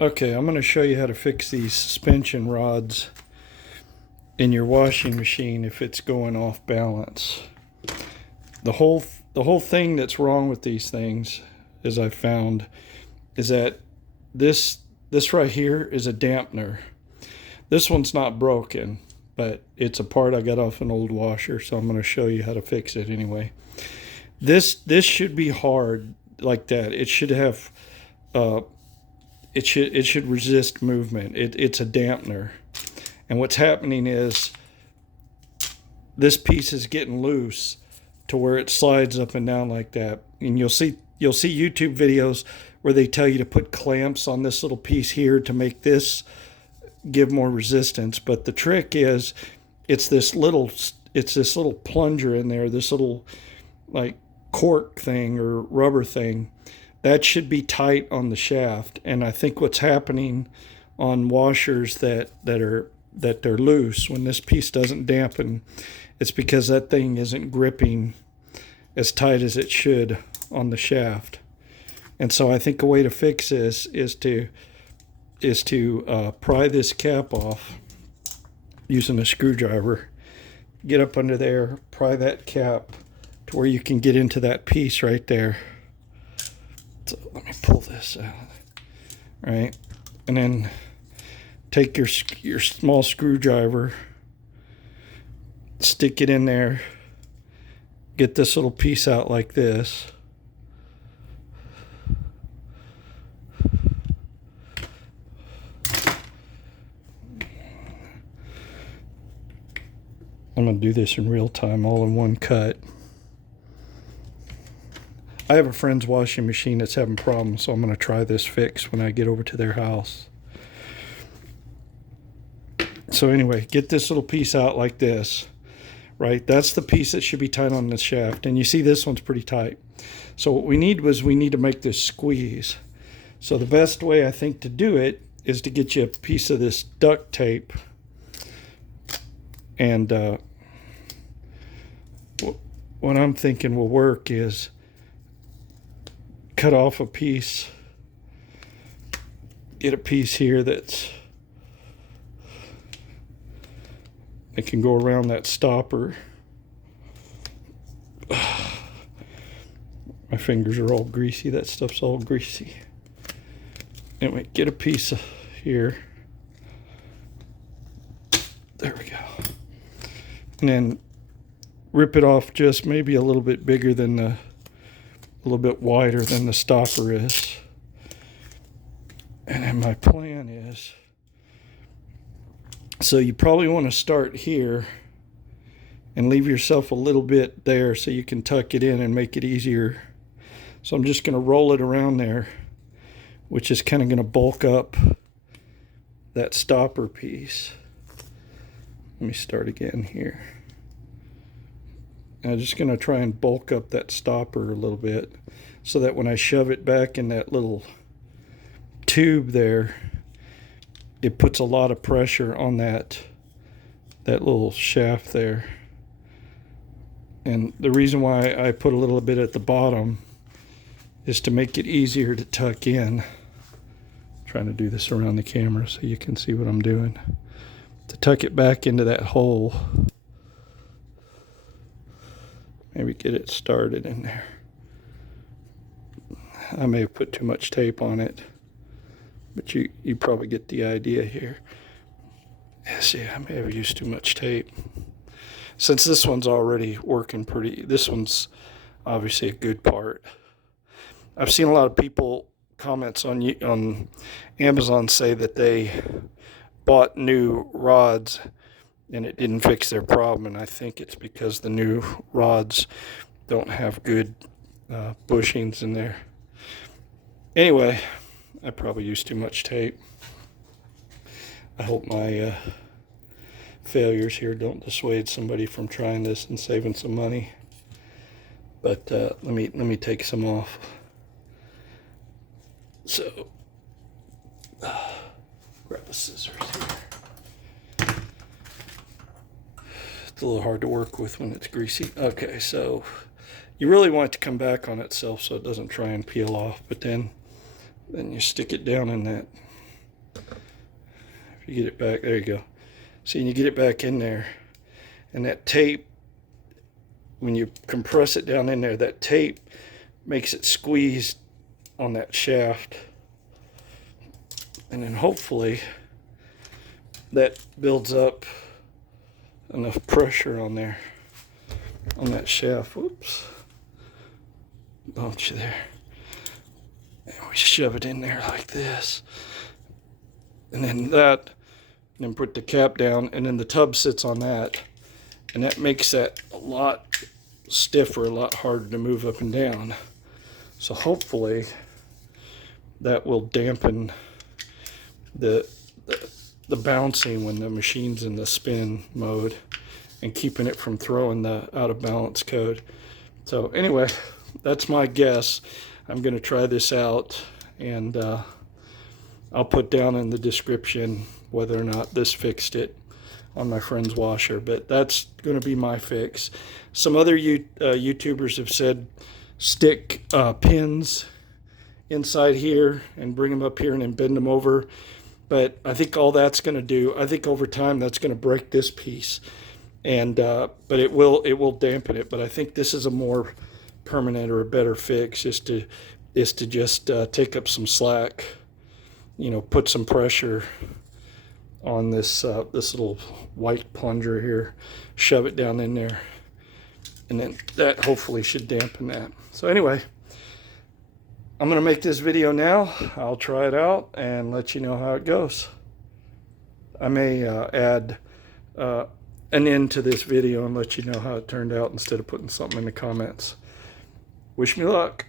Okay, I'm going to show you how to fix these suspension rods in your washing machine if it's going off balance. The whole thing that's wrong with these things, as I found, is that this right here is a dampener. This one's not broken, but it's a part I got off an old washer, so I'm going to show you how to fix it anyway. This should be hard like that. It should have it should resist movement. It's a dampener. And what's happening is this piece is getting loose to where it slides up and down like that. And you'll see YouTube videos where they tell you to put clamps on this little piece here to make this give more resistance. But the trick is it's this little plunger in there, this little like cork thing or rubber thing that should be tight on the shaft. And I think what's happening on washers that they're loose, when this piece doesn't dampen, it's because that thing isn't gripping as tight as it should on the shaft. And so I think a way to fix this is to pry this cap off using a screwdriver. Get up under there, pry that cap to where you can get into that piece right there. So let me pull this out. All right, and then take your small screwdriver, stick it in there, get this little piece out like this. I'm going to do this in real time, all in one cut. I have a friend's washing machine that's having problems, so I'm going to try this fix when I get over to their house. So anyway, get this little piece out like this, right? That's the piece that should be tight on the shaft. And you see this one's pretty tight. So what we need to make this squeeze. So the best way I think to do it is to get you a piece of this duct tape. And what I'm thinking will work is cut off a piece, get a piece here it can go around that stopper. My fingers are all greasy. That stuff's all greasy. Anyway, get a piece here. There we go. And then rip it off just maybe a little bit bigger than a little bit wider than the stopper is. And then my plan is, so you probably want to start here and leave yourself a little bit there so you can tuck it in and make it easier. So I'm just going to roll it around there, which is kind of going to bulk up that stopper piece. Let me start again here. I'm just going to try and bulk up that stopper a little bit so that when I shove it back in that little tube there, it puts a lot of pressure on that little shaft there. And the reason why I put a little bit at the bottom is to make it easier to tuck in. I'm trying to do this around the camera so you can see what I'm doing. To tuck it back into that hole. Maybe get it started in there. I may have put too much tape on it, but you probably get the idea here. Yeah, see, I may have used too much tape. Since this one's already working this one's obviously a good part. I've seen a lot of people comments on Amazon say that they bought new rods and it didn't fix their problem, and I think it's because the new rods don't have good bushings in there. Anyway, I probably used too much tape. I hope my failures here don't dissuade somebody from trying this and saving some money. But let me take some off. So, grab the scissors here. It's a little hard to work with when it's greasy. Okay, so you really want it to come back on itself so it doesn't try and peel off, but then you stick it down in that You get it back, there you go. See, and you get it back in there, and that tape, when you compress it down in there, that tape makes it squeeze on that shaft, and then hopefully that builds up enough pressure on there, on that shaft. Whoops, bumped you there. And we shove it in there like this, and then that, and then put the cap down, and then the tub sits on that, and that makes that a lot stiffer, a lot harder to move up and down. So hopefully that will dampen the bouncing when the machine's in the spin mode, and keeping it from throwing the out of balance code. So anyway, that's my guess. I'm going to try this out, and I'll put down in the description whether or not this fixed it on my friend's washer, but that's going to be my fix. Some other YouTubers have said stick pins inside here and bring them up here and then bend them over, but I think all that's going to do, I think over time that's going to break this piece, and but it will dampen it. But I think this is a more permanent or a better fix, is to just take up some slack, you know, put some pressure on this this little white plunger here, shove it down in there, and then that hopefully should dampen that. So anyway, I'm gonna make this video now. I'll try it out and let you know how it goes. I may add an end to this video and let you know how it turned out instead of putting something in the comments. Wish me luck.